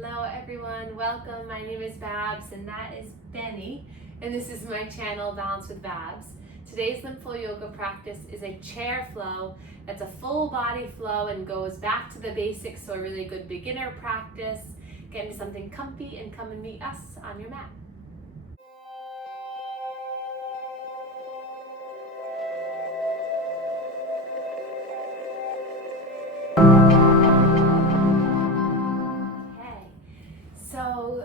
Hello everyone, welcome. My name is Babz and that is Benny, and this is my channel Balance with Babz. Today's Lymph yoga practice is a chair flow. That's a full body flow and goes back to the basics, so a really good beginner practice. Get into something comfy and come and meet us on your mat. So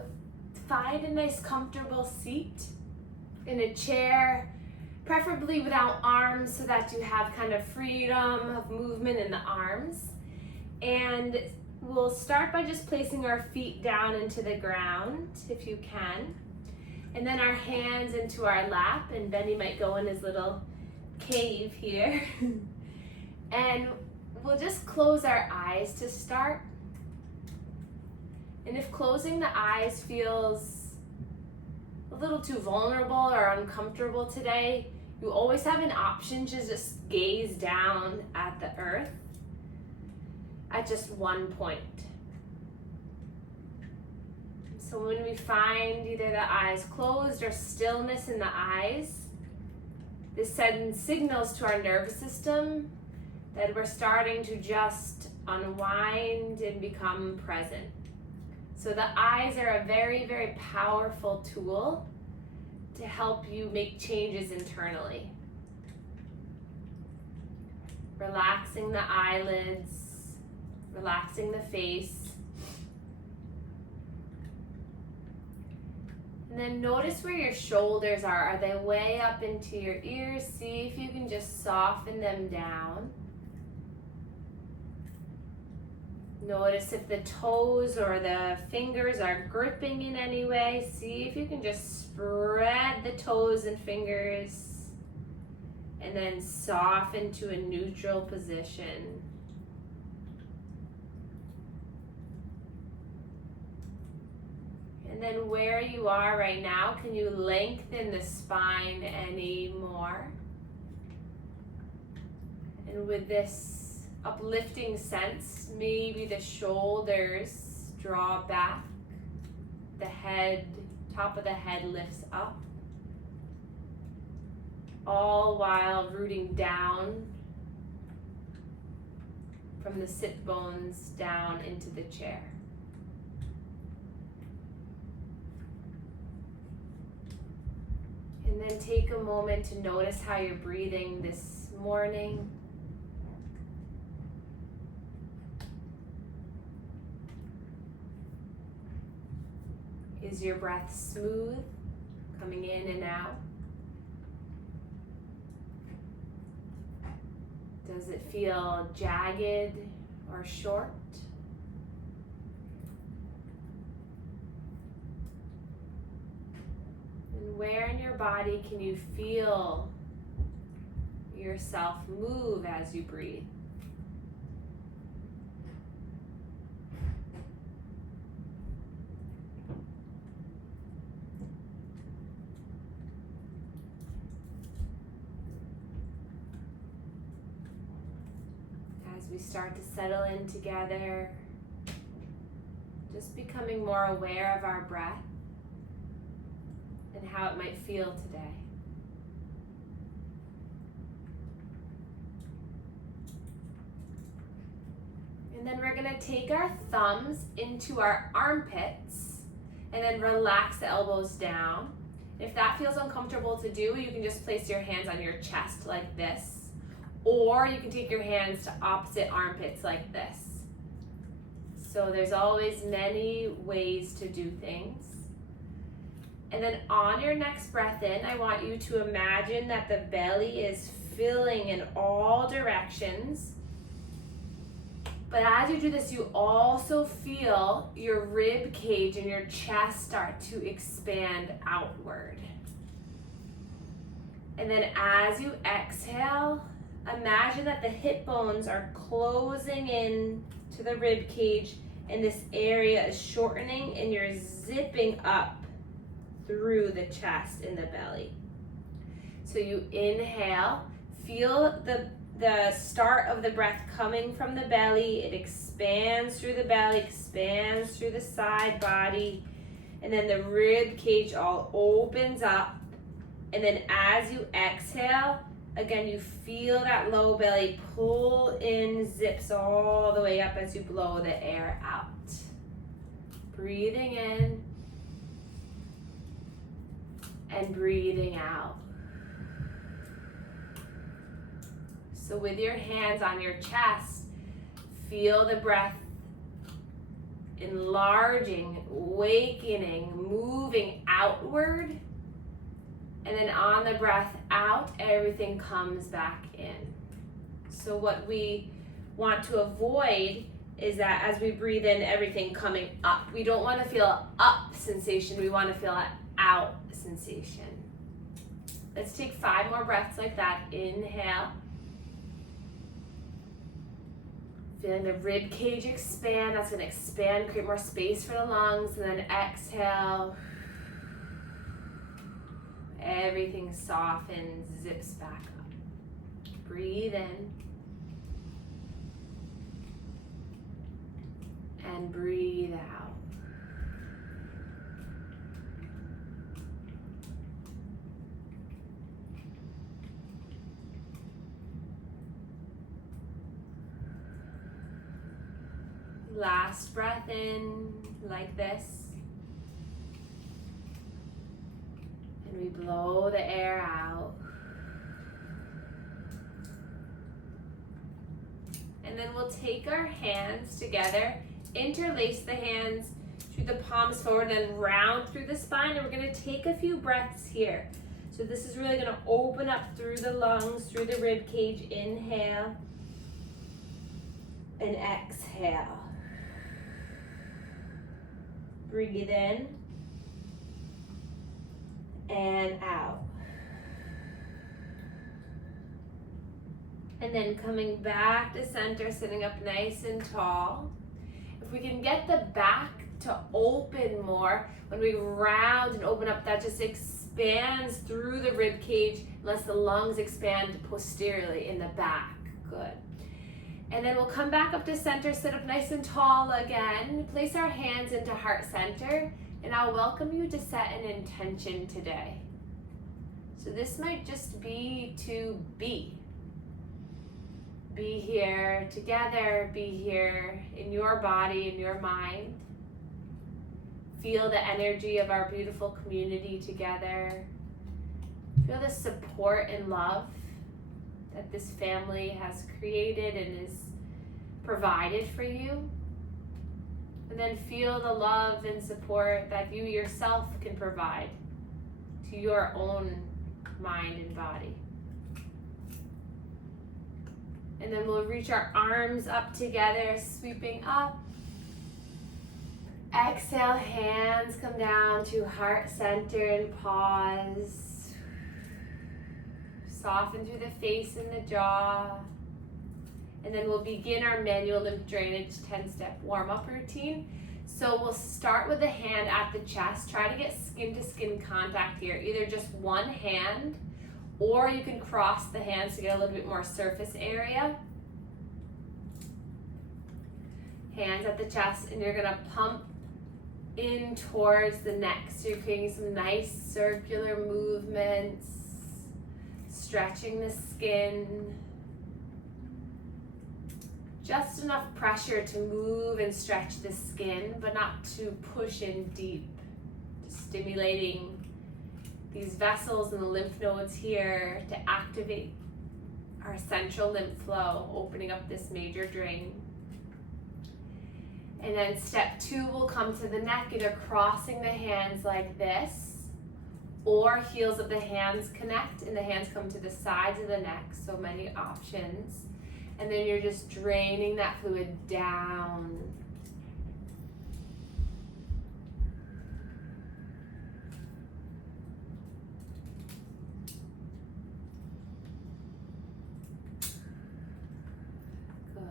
find a nice comfortable seat in a chair, preferably without arms so that you have kind of freedom of movement in the arms. And we'll start by just placing our feet down into the ground if you can. And then our hands into our lap, and Benny might go in his little cave here. And we'll just close our eyes to start. And if closing the eyes feels a little too vulnerable or uncomfortable today, you always have an option to just gaze down at the earth at just one point. So when we find either the eyes closed or stillness in the eyes, this sends signals to our nervous system that we're starting to just unwind and become present. So the eyes are a very, very powerful tool to help you make changes internally. Relaxing the eyelids, relaxing the face. And then notice where your shoulders are. Are they way up into your ears? See if you can just soften them down. Notice if the toes or the fingers are gripping in any way. See if you can just spread the toes and fingers and then soften to a neutral position. And then where you are right now, can you lengthen the spine any more? And with this uplifting sense, maybe the shoulders draw back, the head, top of the head lifts up, all while rooting down from the sit bones down into the chair. And then take a moment to notice how you're breathing this morning. Is your breath smooth, coming in and out? Does it feel jagged or short? And where in your body can you feel yourself move as you breathe? We start to settle in together, just becoming more aware of our breath and how it might feel today. And then we're going to take our thumbs into our armpits and then relax the elbows down. If that feels uncomfortable to do, you can just place your hands on your chest like this. Or you can take your hands to opposite armpits like this. So there's always many ways to do things. And then on your next breath in, I want you to imagine that the belly is filling in all directions. But as you do this, you also feel your rib cage and your chest start to expand outward. And then as you exhale, imagine that the hip bones are closing in to the rib cage and this area is shortening and you're zipping up through the chest and the belly. So you inhale, feel the start of the breath coming from the belly, it expands expands through the belly, expands through the side body, and then the rib cage all opens up. And then as you exhale, again, you feel that low belly pull in, zips all the way up as you blow the air out. Breathing in and breathing out. So with your hands on your chest, feel the breath enlarging, awakening, moving outward. And then on the breath out, everything comes back in. So what we want to avoid is that as we breathe in, everything coming up. We don't want to feel an up sensation. We want to feel an out sensation. Let's take 5 more breaths like that. Inhale. Feeling the rib cage expand. That's going to expand, create more space for the lungs. And then exhale. Everything softens, zips back up. Breathe in. And breathe out. Last breath in, like this. And we blow the air out. And then we'll take our hands together, interlace the hands, shoot the palms forward, and round through the spine. And we're going to take a few breaths here. So this is really going to open up through the lungs, through the rib cage. Inhale and exhale. Breathe in and out. And then coming back to center, sitting up nice and tall. If we can get the back to open more, when we round and open up, that just expands through the rib cage, unless the lungs expand posteriorly in the back. Good. And then we'll come back up to center, sit up nice and tall again. Place our hands into heart center, and I'll welcome you to set an intention today. So this might just be to be. Be here together, be here in your body, in your mind. Feel the energy of our beautiful community together. Feel the support and love that this family has created and is provided for you. And then feel the love and support that you yourself can provide to your own mind and body. And then we'll reach our arms up together, sweeping up. Exhale, hands come down to heart center and pause. Soften through the face and the jaw. And then we'll begin our manual lymph drainage 10-step warm-up routine. So we'll start with the hand at the chest. Try to get skin-to-skin contact here. Either just one hand, or you can cross the hands to get a little bit more surface area. Hands at the chest, and you're gonna pump in towards the neck. So you're creating some nice circular movements, stretching the skin. Just enough pressure to move and stretch the skin, but not to push in deep. Just stimulating these vessels and the lymph nodes here to activate our central lymph flow, opening up this major drain. And then step 2 will come to the neck, either crossing the hands like this, or heels of the hands connect and the hands come to the sides of the neck. So many options. And then you're just draining that fluid down. Good.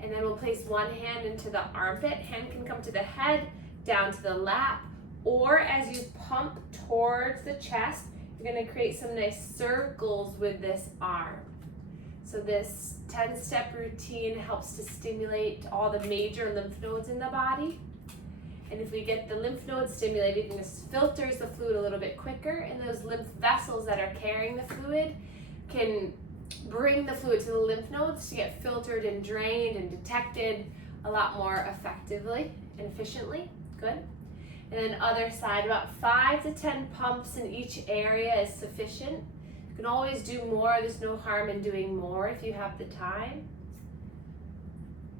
And then we'll place one hand into the armpit. Hand can come to the head, down to the lap, or as you pump towards the chest, you're going to create some nice circles with this arm. So this 10-step routine helps to stimulate all the major lymph nodes in the body. And if we get the lymph nodes stimulated, this filters the fluid a little bit quicker, and those lymph vessels that are carrying the fluid can bring the fluid to the lymph nodes to get filtered and drained and detected a lot more effectively and efficiently. Good. And then other side, about 5 to 10 pumps in each area is sufficient. You can always do more. There's no harm in doing more if you have the time.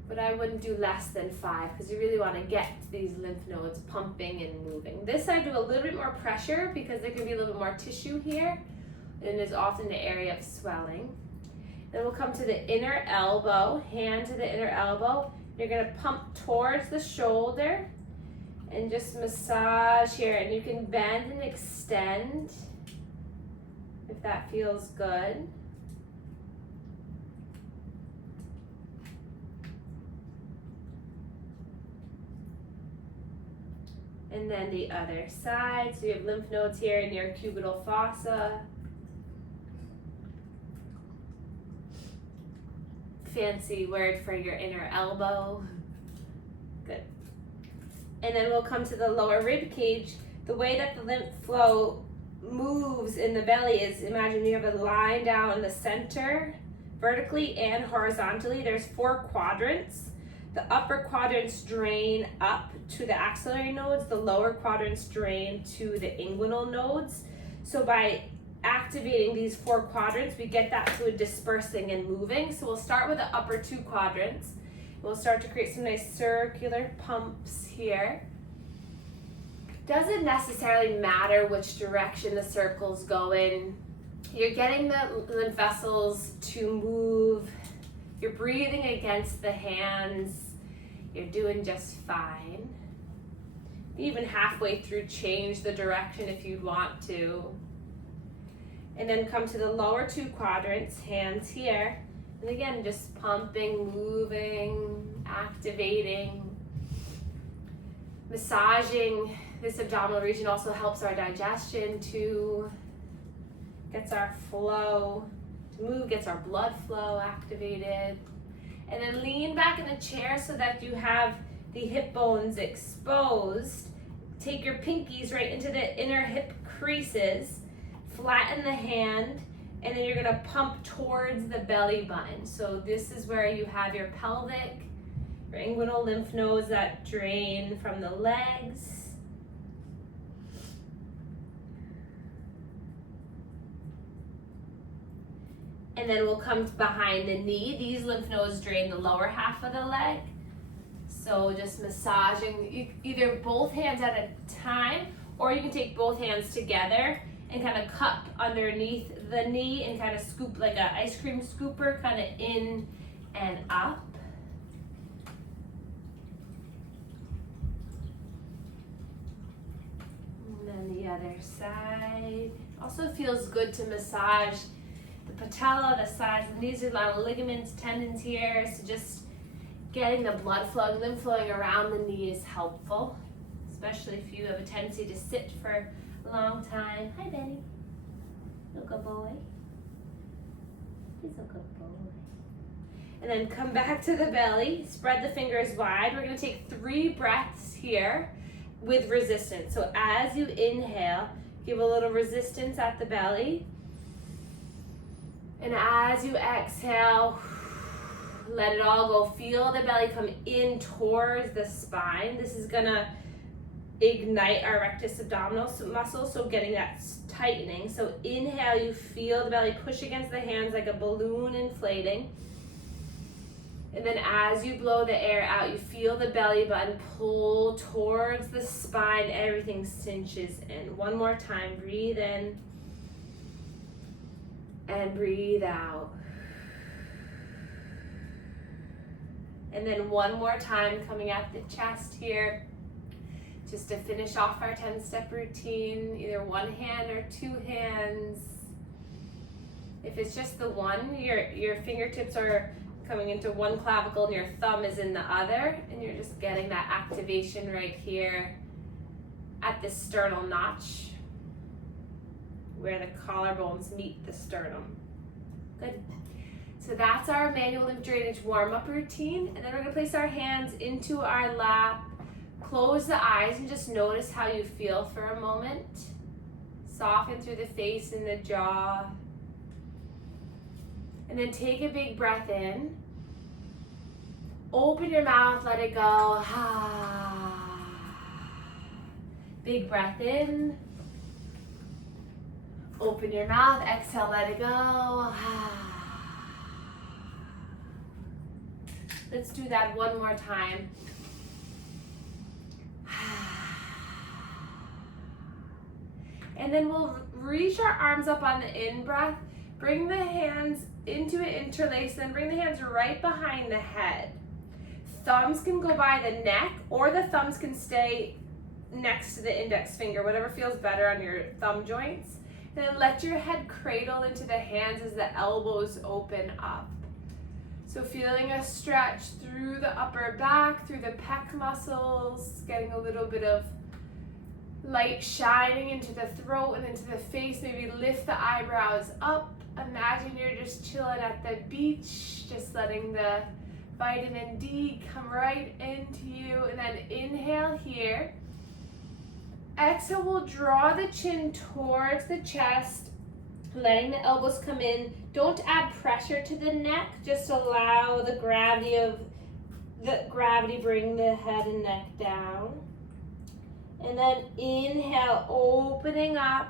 But I wouldn't do less than 5 because you really want to get these lymph nodes pumping and moving. This I do a little bit more pressure because there can be a little bit more tissue here, and is often the area of swelling. Then we'll come to the inner elbow, hand to the inner elbow. You're going to pump towards the shoulder and just massage here, and you can bend and extend if that feels good. And then the other side, so you have lymph nodes here in your cubital fossa. Fancy word for your inner elbow. Good. And then we'll come to the lower rib cage. The way that the lymph flow moves in the belly is, imagine you have a line down the center, vertically and horizontally. There's 4 quadrants. The upper quadrants drain up to the axillary nodes. The lower quadrants drain to the inguinal nodes. So by activating these 4 quadrants, we get that fluid dispersing and moving. So we'll start with the upper 2 quadrants. We'll start to create some nice circular pumps here. Doesn't necessarily matter which direction the circles go in. You're getting the lymph vessels to move. You're breathing against the hands. You're doing just fine. Even halfway through, change the direction if you want to. And then come to the lower 2 quadrants, hands here. And again, just pumping, moving, activating. Massaging this abdominal region also helps our digestion too. Gets our flow to move, gets our blood flow activated. And then lean back in the chair so that you have the hip bones exposed. Take your pinkies right into the inner hip creases. Flatten the hand, and then you're gonna pump towards the belly button. So this is where you have your pelvic, your inguinal lymph nodes that drain from the legs. And then we'll come behind the knee. These lymph nodes drain the lower half of the leg. So just massaging either both hands at a time, or you can take both hands together and kind of cup underneath the knee and kind of scoop like an ice cream scooper, kind of in and up. And then the other side. Also feels good to massage the patella, the sides of the knees. There's a lot of ligaments, tendons here, so just getting the blood flowing, lymph flowing around the knee is helpful, especially if you have a tendency to sit for long time. Hi, Benny. You're a good boy. He's a good boy. And then come back to the belly. Spread the fingers wide. We're going to take 3 breaths here with resistance. So as you inhale, give a little resistance at the belly. And as you exhale, let it all go. Feel the belly come in towards the spine. This is going to ignite our rectus abdominal muscle, so getting that tightening. So inhale, you feel the belly push against the hands like a balloon inflating. And then as you blow the air out, you feel the belly button pull towards the spine. Everything cinches in. One more time. Breathe in and breathe out. And then one more time, coming at the chest here. Just to finish off our 10-step routine, either one hand or 2 hands. If it's just the one, your fingertips are coming into one clavicle and your thumb is in the other, and you're just getting that activation right here at the sternal notch where the collarbones meet the sternum. Good. So that's our manual lymph drainage warm-up routine. And then we're gonna place our hands into our lap, close the eyes, and just notice how you feel for a moment. Soften through the face and the jaw. And then take a big breath in. Open your mouth, let it go. Big breath in. Open your mouth, exhale, let it go. Let's do that one more time. And then we'll reach our arms up on the in-breath. Bring the hands into an interlace, then bring the hands right behind the head. Thumbs can go by the neck, or the thumbs can stay next to the index finger, whatever feels better on your thumb joints. And then let your head cradle into the hands as the elbows open up. So feeling a stretch through the upper back, through the pec muscles, getting a little bit of light shining into the throat and into the face. Maybe lift the eyebrows up. Imagine you're just chilling at the beach, just letting the vitamin D come right into you. And then inhale here. Exhale, we'll draw the chin towards the chest, letting the elbows come in. Don't add pressure to the neck, just allow the gravity bring the head and neck down. And then inhale, opening up,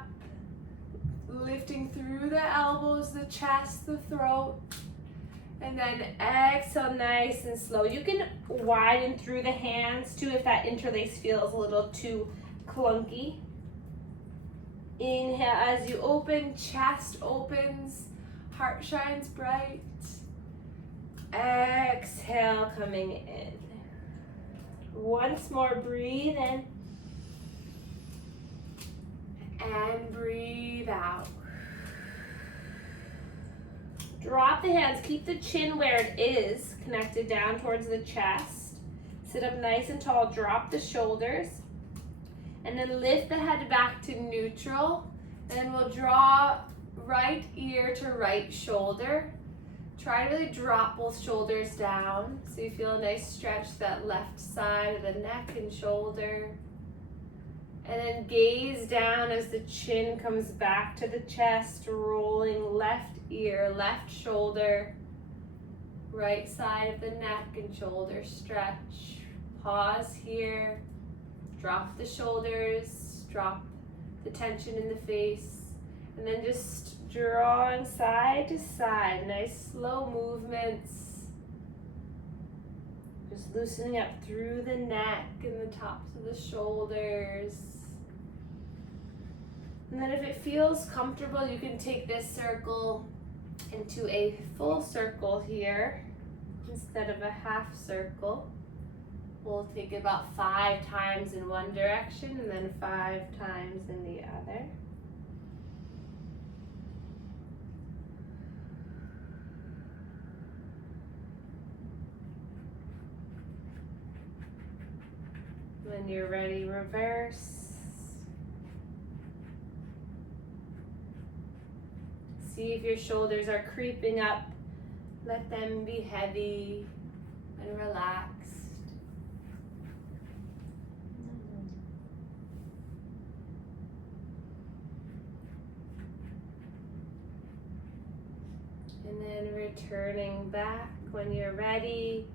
lifting through the elbows, the chest, the throat. And then exhale, nice and slow. You can widen through the hands too if that interlace feels a little too clunky. Inhale as you open, chest opens, heart shines bright. Exhale, coming in. Once more, breathe in. And breathe out. Drop the hands, keep the chin where it is, connected down towards the chest. Sit up nice and tall, drop the shoulders. And then lift the head back to neutral. And we'll draw right ear to right shoulder. Try to really drop both shoulders down so you feel a nice stretch that left side of the neck and shoulder. And then gaze down as the chin comes back to the chest, rolling left ear, left shoulder, right side of the neck and shoulder stretch. Pause here. Drop the shoulders, drop the tension in the face, and then just drawing side to side. Nice slow movements. Just loosening up through the neck and the tops of the shoulders. And then if it feels comfortable, you can take this circle into a full circle here instead of a half circle. We'll take it about 5 times in one direction and then 5 times in the other. When you're ready, reverse. See if your shoulders are creeping up. Let them be heavy and relaxed. And then returning back when you're ready.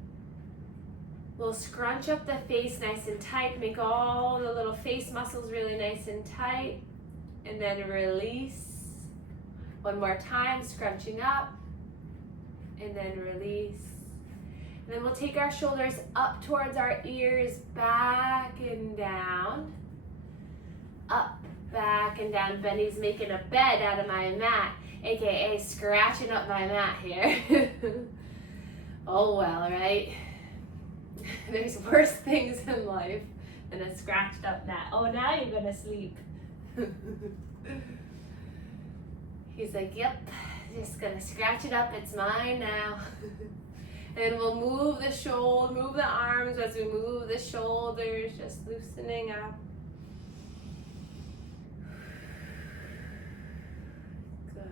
We'll scrunch up the face nice and tight. Make all the little face muscles really nice and tight. And then release. One more time, scrunching up. And then release. And then we'll take our shoulders up towards our ears, back and down. Up, back and down. Benny's making a bed out of my mat, aka scratching up my mat here. Oh well, right? There's worse things in life than a scratched up mat. Oh, now you're gonna sleep. He's like, yep, just gonna scratch it up, it's mine now. And we'll move the shoulder, move the arms as we move the shoulders, just loosening up. Good.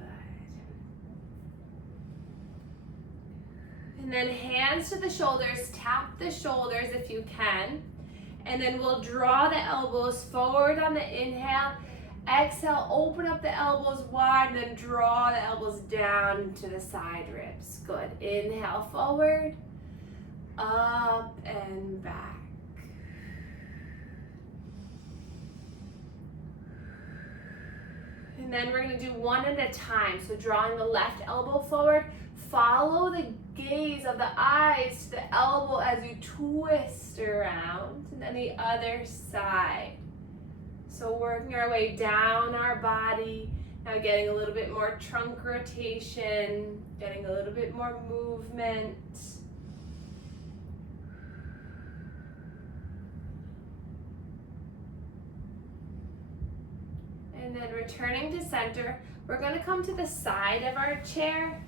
And then hands to the shoulders, tap the shoulders if you can. And then we'll draw the elbows forward on the inhale. Exhale, open up the elbows wide, and then draw the elbows down to the side ribs. Good. Inhale forward, up and back. And then we're going to do one at a time. So drawing the left elbow forward, follow the gaze of the eyes to the elbow as you twist around, and then the other side. So working our way down our body, now getting a little bit more trunk rotation, getting a little bit more movement. And then returning to center, we're going to come to the side of our chair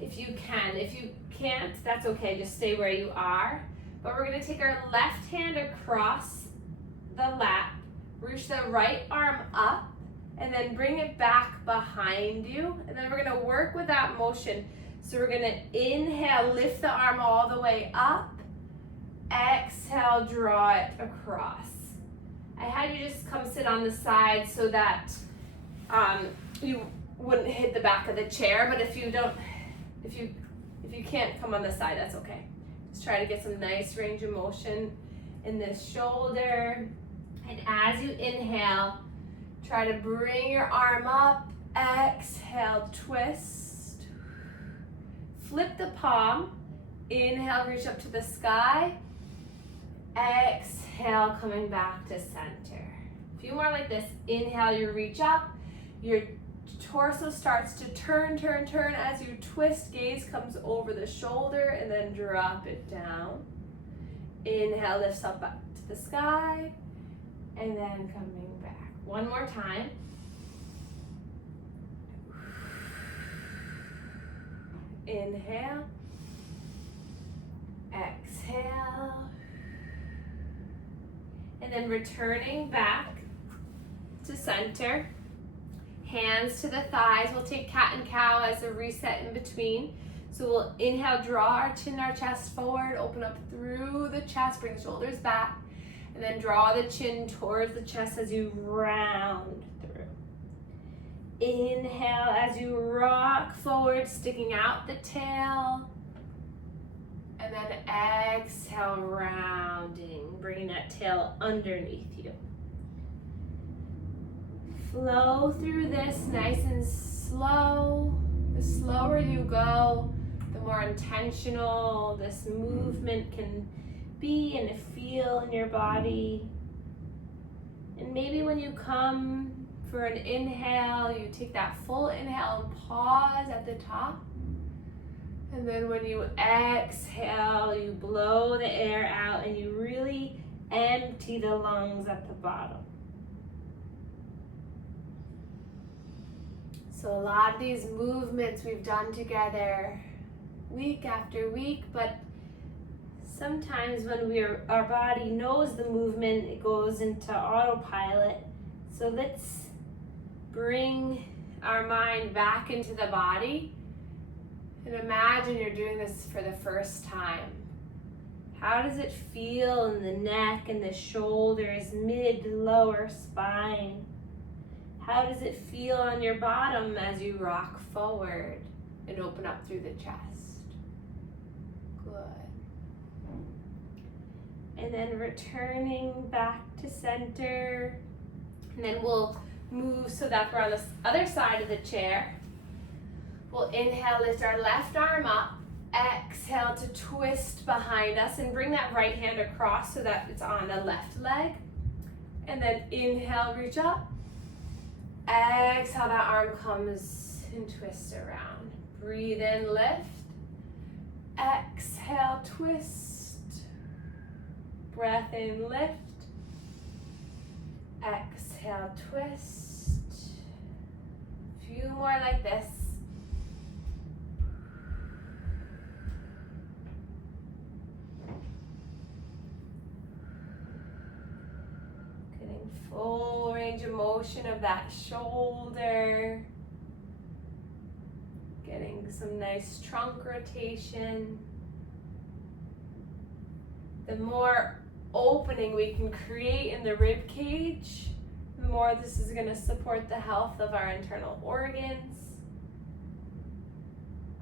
if you can. If you can't, that's okay, just stay where you are. But we're going to take our left hand across the lap, reach the right arm up, and then bring it back behind you. And then we're going to work with that motion. So we're going to inhale, lift the arm all the way up. Exhale, draw it across. I had you just come sit on the side so that you wouldn't hit the back of the chair, but if you can't come on the side, that's okay. Just try to get some nice range of motion in this shoulder. And as you inhale, try to bring your arm up. Exhale, twist. Flip the palm. Inhale, reach up to the sky. Exhale, coming back to center. A few more like this. Inhale, you reach up. Your torso starts to turn as you twist. Gaze comes over the shoulder and then drop it down. Inhale, lifts up to the sky and then coming back. One more time. Inhale. Exhale. And then returning back to center. Hands to the thighs. We'll take cat and cow as a reset in between. So we'll inhale, draw our chin, our chest forward, open up through the chest, bring the shoulders back, and then draw the chin towards the chest as you round through. Inhale as you rock forward, sticking out the tail. And then exhale, rounding, bringing that tail underneath you. Flow through this nice and slow. The slower you go, the more intentional this movement can be and feel in your body. And maybe when you come for an inhale, you take that full inhale and pause at the top. And then when you exhale, you blow the air out and you really empty the lungs at the bottom. So a lot of these movements we've done together week after week, but sometimes when our body knows the movement, it goes into autopilot. So let's bring our mind back into the body and imagine you're doing this for the first time. How does it feel in the neck and the shoulders, mid, lower spine? How does it feel on your bottom as you rock forward and open up through the chest? Good. And then returning back to center. And then we'll move so that we're on the other side of the chair. We'll inhale, lift our left arm up. Exhale to twist behind us and bring that right hand across so that it's on the left leg. And then inhale, reach up. Exhale, that arm comes and twists around. Breathe in, lift. Exhale, twist. Breath in, lift. Exhale, twist. A few more like this. Full range of motion of that shoulder. Getting some nice trunk rotation. The more opening we can create in the rib cage, the more this is going to support the health of our internal organs.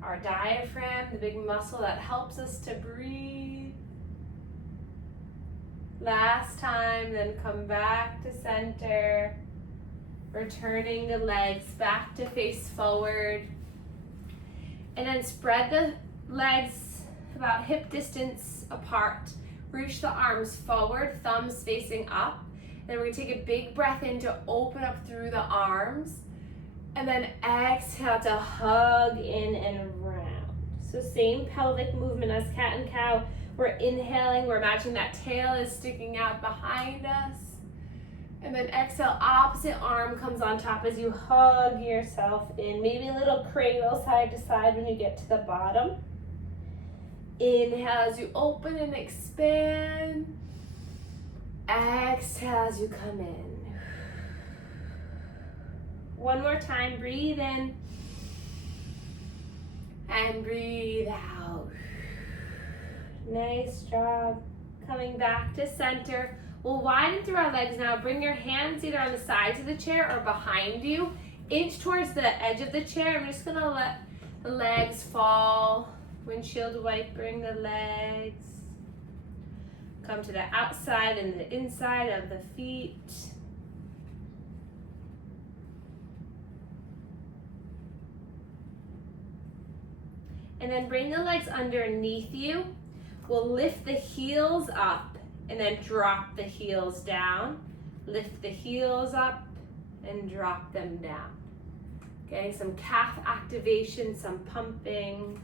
Our diaphragm, the big muscle that helps us to breathe. Last time, then come back to center, returning the legs back to face forward. And then spread the legs about hip distance apart. Reach the arms forward, thumbs facing up. Then we're gonna take a big breath in to open up through the arms. And then exhale to hug in and round. So same pelvic movement as cat and cow. We're inhaling, we're imagining that tail is sticking out behind us. And then exhale, opposite arm comes on top as you hug yourself in. Maybe a little cradle side to side when you get to the bottom. Inhale as you open and expand. Exhale as you come in. One more time, breathe in. And breathe out. Nice job. Coming back to center. We'll widen through our legs now. Bring your hands either on the sides of the chair or behind you. Inch towards the edge of the chair. I'm just gonna let the legs fall. Windshield wipe, bring the legs. Come to the outside and the inside of the feet. And then bring the legs underneath you. We'll lift the heels up and then drop the heels down. Lift the heels up and drop them down. Getting some calf activation, some pumping.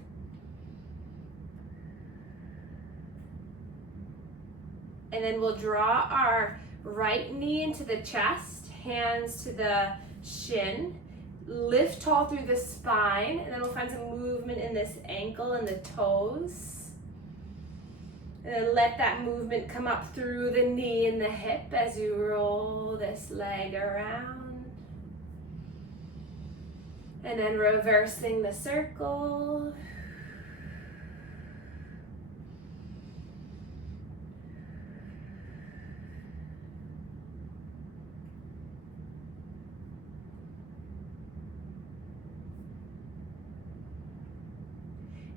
And then we'll draw our right knee into the chest, hands to the shin. Lift tall through the spine, and then we'll find some movement in this ankle and the toes. And then let that movement come up through the knee and the hip as you roll this leg around. And then reversing the circle.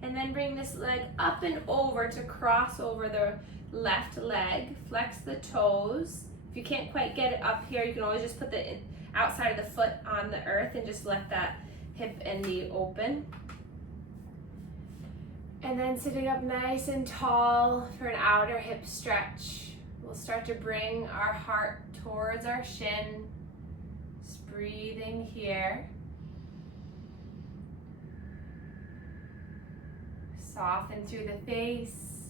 And then bring this leg up and over to cross over the left leg. Flex the toes. If you can't quite get it up here, you can always just put the outside of the foot on the earth and just let that hip and knee open. And then sitting up nice and tall for an outer hip stretch. We'll start to bring our heart towards our shin. Just breathing here. Soften through the face.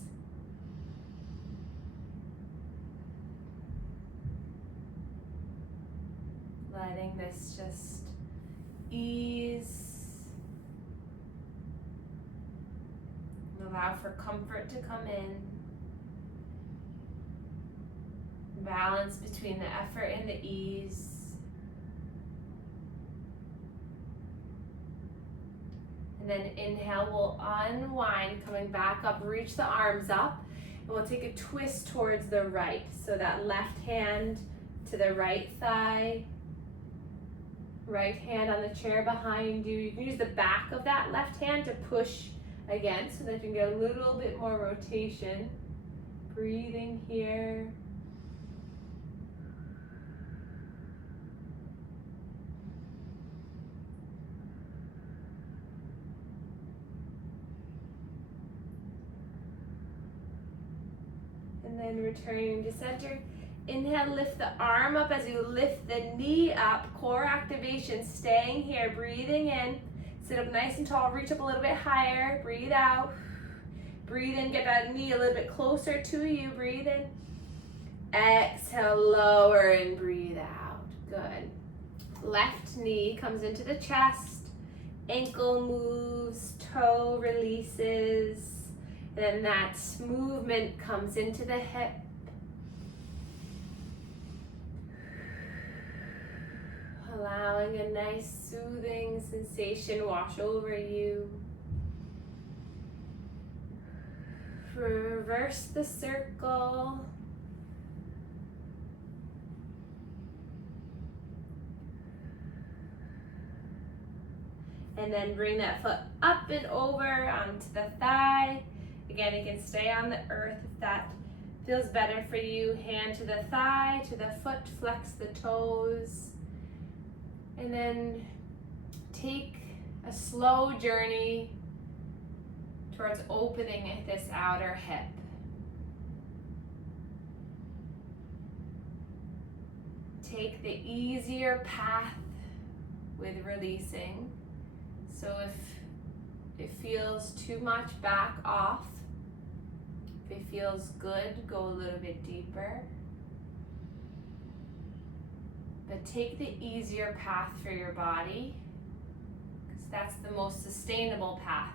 Letting this just ease. Allow for comfort to come in. Balance between the effort and the ease. And then inhale, we'll unwind, coming back up, reach the arms up, and we'll take a twist towards the right. So that left hand to the right thigh, right hand on the chair behind you. You can use the back of that left hand to push again so that you can get a little bit more rotation. Breathing here. And then returning to center. Inhale, lift the arm up as you lift the knee up. Core activation, staying here, breathing in. Sit up nice and tall, reach up a little bit higher, breathe out. Breathe in, get that knee a little bit closer to you, breathe in. Exhale, lower and breathe out, good. Left knee comes into the chest, ankle moves, toe releases. Then that movement comes into the hip. Allowing a nice soothing sensation wash over you. Reverse the circle. And then bring that foot up and over onto the thigh. Again, you can stay on the earth if that feels better for you. Hand to the thigh, to the foot, flex the toes. And then take a slow journey towards opening this outer hip. Take the easier path with releasing. So if it feels too much, back off. If it feels good, go a little bit deeper. But take the easier path for your body, because that's the most sustainable path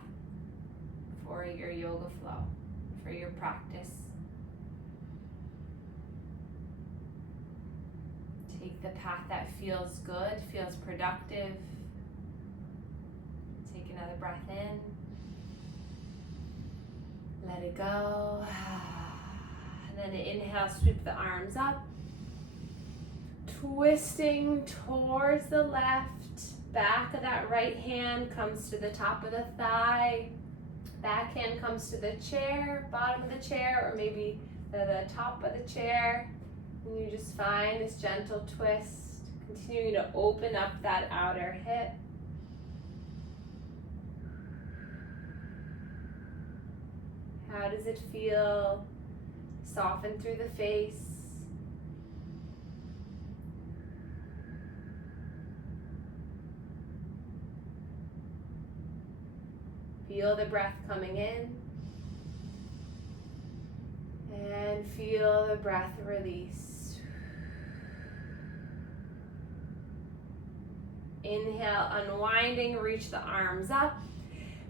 for your yoga flow, for your practice. Take the path that feels good, feels productive. Take another breath in. Let it go. And then inhale, sweep the arms up. Twisting towards the left. Back of that right hand comes to the top of the thigh. Back hand comes to the chair, bottom of the chair, or maybe the top of the chair. And you just find this gentle twist, continuing to open up that outer hip. How does it feel? Soften through the face. Feel the breath coming in. And feel the breath release. Inhale, unwinding, reach the arms up.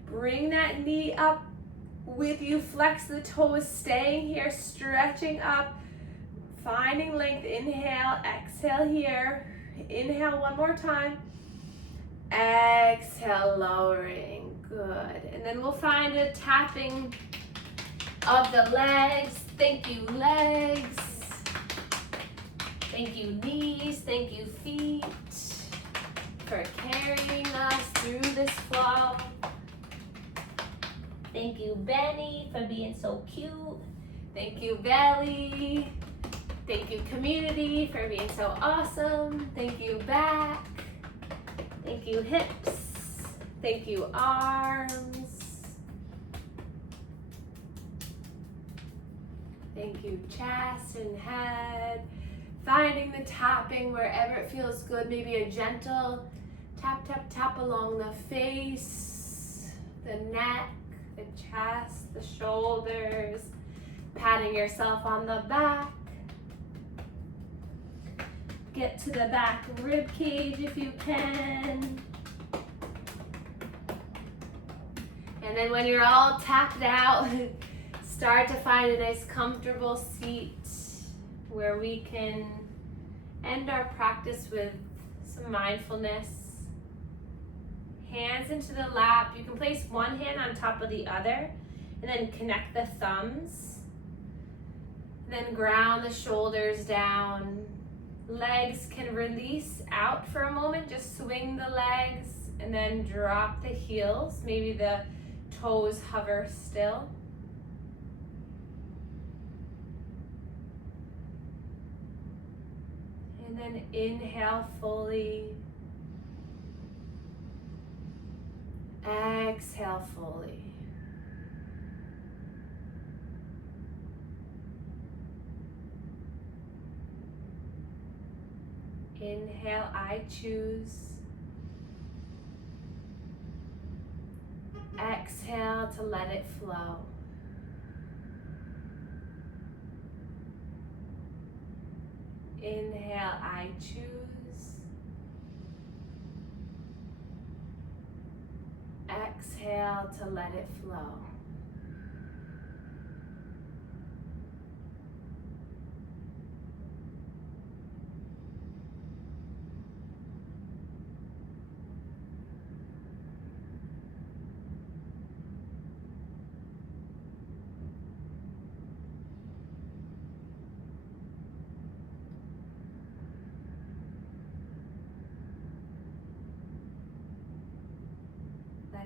Bring that knee up with you, flex the toes, staying here, stretching up, finding length. Inhale, exhale here. Inhale one more time. Exhale, lowering. Good. And then we'll find a tapping of the legs. Thank you, legs. Thank you, knees. Thank you, feet, for carrying us through this flow. Thank you, Benny, for being so cute. Thank you, belly. Thank you, community, for being so awesome. Thank you, back. Thank you, hips. Thank you, arms. Thank you, chest and head. Finding the tapping wherever it feels good. Maybe a gentle tap, tap, tap along the face, the neck, the chest, the shoulders. Patting yourself on the back. Get to the back rib cage if you can. And then when you're all tapped out, start to find a nice comfortable seat where we can end our practice with some mindfulness. Hands into the lap. You can place one hand on top of the other and then connect the thumbs. Then ground the shoulders down. Legs can release out for a moment. Just swing the legs and then drop the heels. Maybe the toes hover still. And then inhale fully. Exhale fully. Inhale, I choose. Exhale to let it flow. Inhale, I choose. Exhale to let it flow.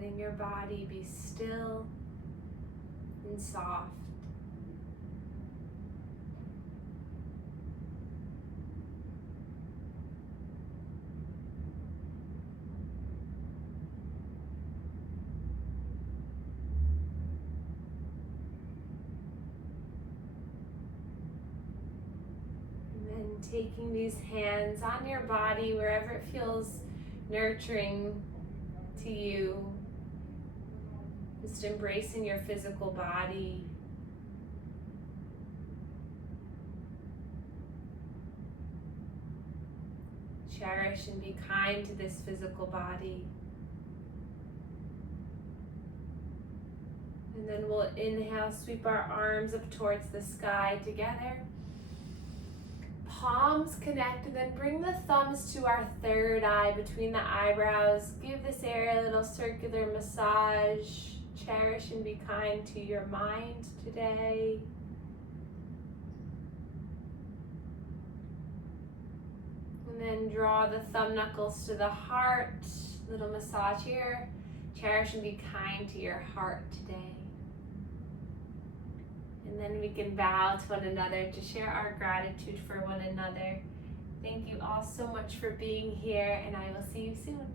letting your body be still and soft. Taking these hands on your body wherever it feels nurturing to you. Just embracing your physical body. Cherish and be kind to this physical body. And then we'll inhale, sweep our arms up towards the sky together. Palms connect, and then bring the thumbs to our third eye between the eyebrows. Give this area a little circular massage. Cherish and be kind to your mind today. And then draw the thumb knuckles to the heart. Little massage here. Cherish and be kind to your heart today. And then we can bow to one another to share our gratitude for one another. Thank you all so much for being here, and I will see you soon.